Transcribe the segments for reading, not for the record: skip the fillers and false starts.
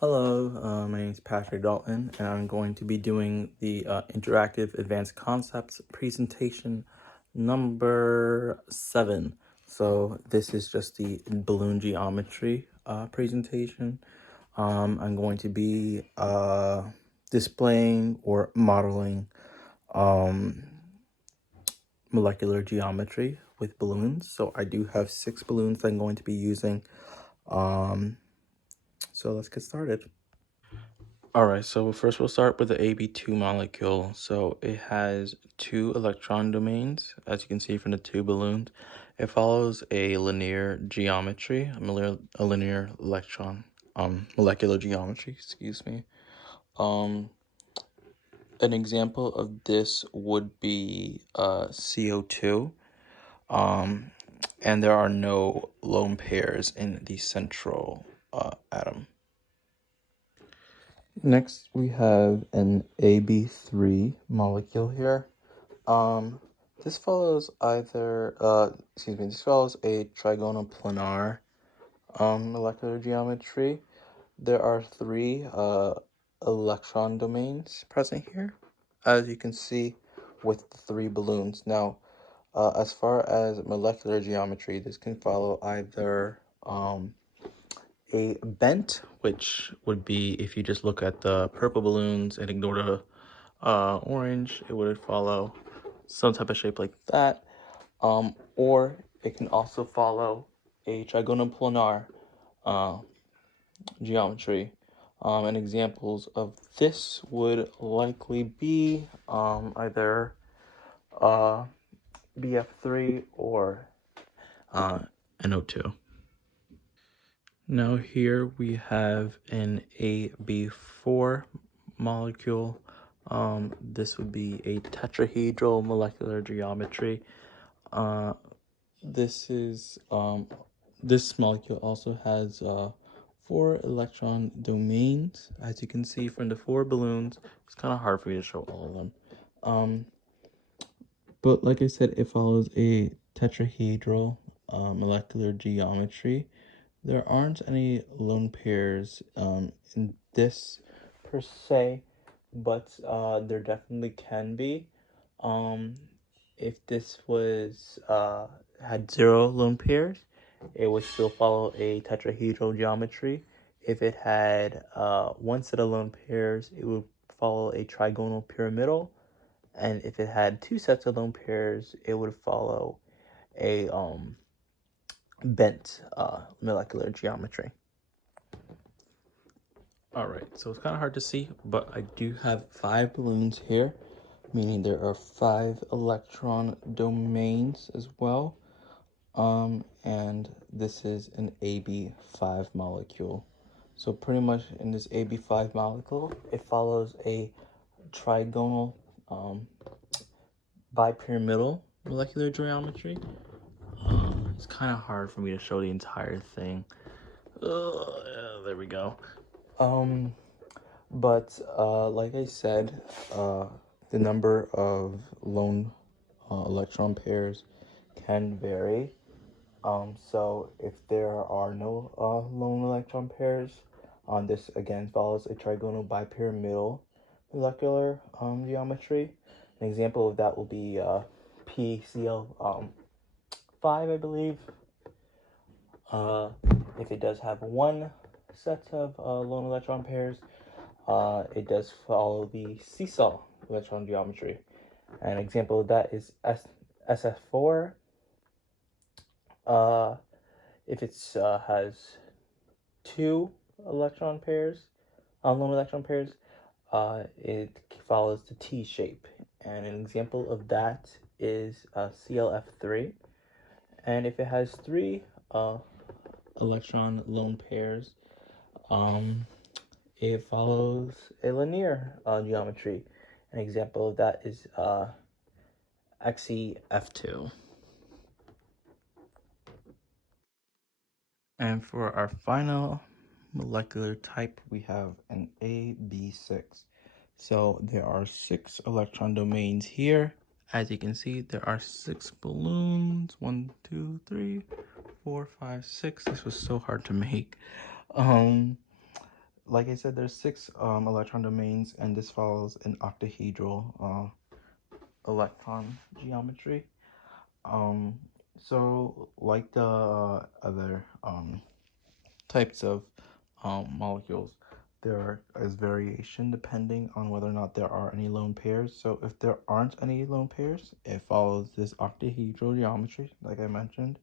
Hello, my name is Patrick Dalton, and I'm going to be doing the Interactive Advanced Concepts presentation number 7. So this is just the balloon geometry presentation. I'm going to be displaying or modeling molecular geometry with balloons. So I do have 6 balloons that I'm going to be using. So let's get started. Alright, so first we'll start with the AB2 molecule. So it has 2 electron domains, as you can see from the 2 balloons. It follows a linear geometry, a linear electron, molecular geometry, excuse me. An example of this would be CO2, and there are no lone pairs in the central atom. Next, we have an AB3 molecule here. This follows this follows a trigonal planar molecular geometry. There are 3 electron domains present here, as you can see with the 3 balloons. Now, as far as molecular geometry, this can follow either a bent, which would be if you just look at the purple balloons and ignore the orange, it would follow some type of shape like that. Or it can also follow a trigonal planar geometry. And examples of this would likely be either BF3 or NO2. Now here we have an AB4 molecule. This would be a tetrahedral molecular geometry. This molecule also has 4 electron domains. As you can see from the 4 balloons, it's kind of hard for me to show all of them. But like I said, it follows a tetrahedral molecular geometry. There aren't any lone pairs in this per se, but there definitely can be. If this was had 0 lone pairs, it would still follow a tetrahedral geometry. If it had 1 set of lone pairs, it would follow a trigonal pyramidal. And if it had 2 sets of lone pairs, it would follow a bent molecular geometry. Alright, so it's kind of hard to see, but I do have 5 balloons here, meaning there are 5 electron domains as well. And this is an AB5 molecule. So pretty much in this AB5 molecule, it follows a trigonal bipyramidal molecular geometry. It's kind of hard for me to show the entire thing. There we go. But like I said, the number of lone electron pairs can vary. So if there are no lone electron pairs, this again follows a trigonal bipyramidal molecular geometry. An example of that will be PCl5, I believe. If it does have 1 set of lone electron pairs, it does follow the seesaw electron geometry. An example of that is SF4. If it has 2 electron pairs, lone electron pairs, it follows the T shape. And an example of that is ClF3. And if it has 3 electron lone pairs, it follows a linear geometry. An example of that is XeF2. And for our final molecular type, we have an AB6. So there are 6 electron domains here. As you can see, there are 6 balloons. 1, 2, 3, 4, 5, 6. This was so hard to make. like I said, there's 6 electron domains, and this follows an octahedral electron geometry. So like the other types of molecules, there is variation depending on whether or not there are any lone pairs. So if there aren't any lone pairs, it follows this octahedral geometry, like I mentioned.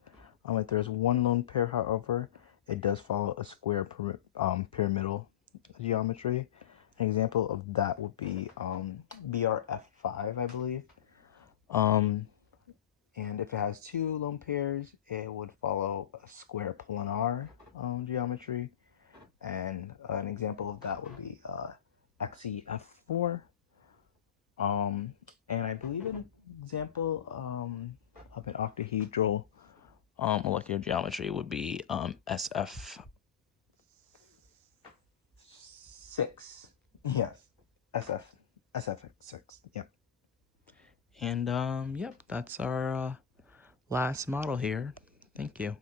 If there's one lone pair, however, it does follow a square pyramidal geometry. An example of that would be BRF5, I believe. And if it has 2 lone pairs, it would follow a square planar geometry. And an example of that would be XeF4. And I believe an example of an octahedral molecular geometry would be SF6. Yes, SF6. Yep. And yep, that's our last model here. Thank you.